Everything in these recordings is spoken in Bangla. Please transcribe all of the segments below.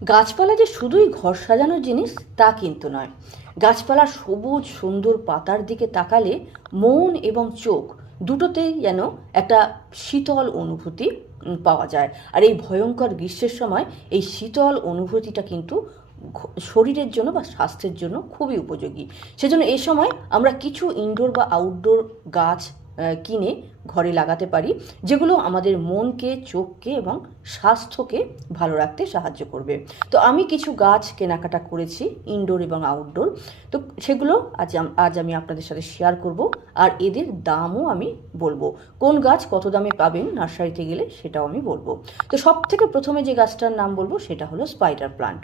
গাছপালা যে শুধুই ঘর সাজানোর জিনিস, তা কিন্তু নয়। গাছপালার সবুজ, সুন্দর পাতার দিকে তাকালে মন এবং চোখ দুটোতেই যেন একটা শীতল অনুভূতি পাওয়া যায়। আর এই ভয়ঙ্কর গ্রীষ্মের সময় এই শীতল অনুভূতিটা কিন্তু শরীরের জন্য বা স্বাস্থ্যের জন্য খুবই উপযোগী। সেজন্য এই সময় আমরা কিছু ইনডোর বা আউটডোর গাছ কিনে ঘরে লাগাতে পারি, যেগুলো আমাদের মনকে, চোখকে এবং স্বাস্থ্যকে ভালো রাখতে সাহায্য করবে। তো আমি কিছু গাছ কেনাকাটা করেছি ইনডোর এবং আউটডোর তো সেগুলো আজ আজ আমি আপনাদের সাথে শেয়ার করব, আর এদের দামও আমি বলব। কোন গাছ কত দামে পাবেন নার্সারিতে গেলে সেটাও আমি বলব। তো সব থেকে প্রথমে যে গাছটার নাম বলব, সেটা হলো স্পাইডার প্লান্ট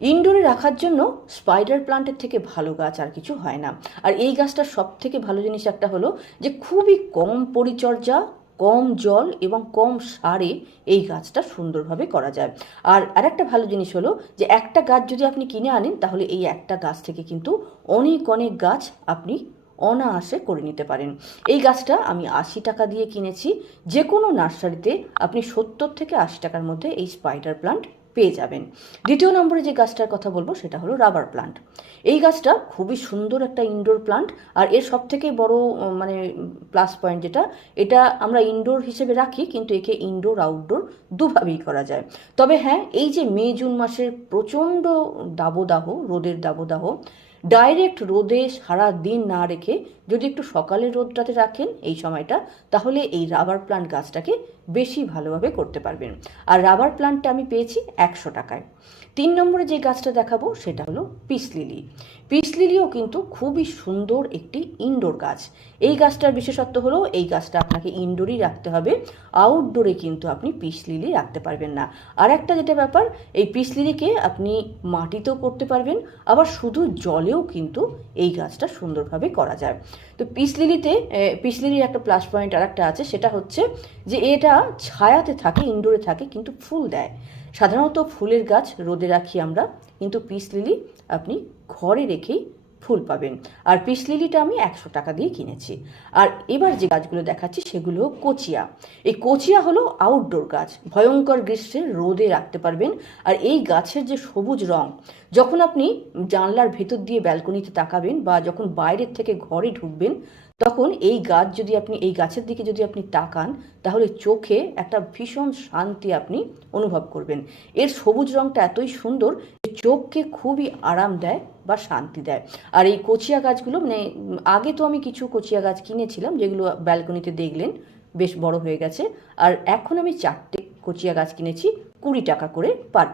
ইনডোরে রাখার জন্য স্পাইডার প্লান্টের থেকে ভালো গাছ আর কিছু হয় না। আর এই গাছটার সব থেকে ভালো জিনিস একটা হলো যে খুবই কম পরিচর্যা, কম জল এবং কম সারে এই গাছটা সুন্দরভাবে করা যায়। আর আরেকটা ভালো জিনিস হলো যে একটা গাছ যদি আপনি কিনে আনেন, তাহলে এই একটা গাছ থেকে কিন্তু অনেক অনেক গাছ আপনি অনায়াসে করে নিতে পারেন। এই গাছটা আমি আশি টাকা দিয়ে কিনেছি। যে কোনো নার্সারিতে আপনি সত্তর থেকে আশি টাকার মধ্যে এই স্পাইডার প্লান্ট পেয়ে যাবেন। দ্বিতীয় নম্বরে যে গাছটার কথা বলব, সেটা হলো রাবার প্লান্ট এই গাছটা খুবই সুন্দর একটা ইনডোর প্লান্ট আর এর সব থেকে বড় মানে প্লাস পয়েন্ট যেটা, এটা আমরা ইনডোর হিসেবে রাখি, কিন্তু একে ইনডোর আউটডোর দুভাবেই করা যায়। তবে হ্যাঁ এই যে মে, জুন মাসের প্রচণ্ড দাবদাহ, রোদের দাবদাহ ডাইরেক্ট রোদে সারা দিন না রেখে যদি একটু সকালের রোদটাতে রাখেন এই সময়টা, তাহলে এই রাবার প্লান্ট গাছটাকে বেশি ভালোভাবে করতে পারবেন। আর রাবার প্লান্টটা আমি পেয়েছি একশো টাকায়। তিন নম্বরে যে গাছটা দেখাবো সেটা হলো পিস লিলি। পিস লিলিও কিন্তু খুবই সুন্দর একটি ইনডোর গাছ। এই গাছটার বিশেষত্ব হলো এই গাছটা আপনাকে ইনডোরই রাখতে হবে। আউটডোরে কিন্তু আপনি পিস লিলি রাখতে পারবেন না। আর একটা যেটা ব্যাপার, এই পিস লিলিকে আপনি মাটিতেও করতে পারবেন, আবার শুধু জলেও কিন্তু এই গাছটা সুন্দরভাবে করা যায়। তো পিস লিলিতে পিস লিলির একটা প্লাস পয়েন্ট আর একটা আছে, সেটা হচ্ছে যে এটা ছায়াতে থাকে ইনডোরে থাকে, কিন্তু ফুল দেয়। সাধারণত ফুলের গাছ রোদে রাখি আমরা, কিন্তু পিস লিলি আপনি ঘরে রেখেই ফুল পাবেন। আর পিস লিলিটা আমি একশো টাকা দিয়ে কিনেছি। আর এবার যে গাছগুলো দেখাচ্ছি সেগুলো কচিয়া। এই কচিয়া হলো আউটডোর গাছ, ভয়ঙ্কর গ্রীষ্মে রোদে রাখতে পারবেন। আর এই গাছের যে সবুজ রং, যখন আপনি জানলার ভেতর দিয়ে ব্যালকনিতে তাকাবেন বা যখন বাইরের থেকে ঘরে ঢুকবেন তখন এই গাছ যদি আপনি, এই গাছের দিকে যদি আপনি তাকান, তাহলে চোখে একটা ভীষণ শান্তি আপনি অনুভব করবেন। এর সবুজ রংটা এতই সুন্দর যে চোখকে খুবই আরাম দেয় বা শান্তি দেয়। আর এই কচিয়া গাছগুলো মানে আগে তো আমি কিছু কচিয়া গাছ কিনেছিলাম, যেগুলো ব্যালকনিতে দেখলেন, বেশ বড় হয়ে গেছে। আর এখন আমি চারটে কচিয়া গাছ কিনেছি, কুড়ি টাকা করে পার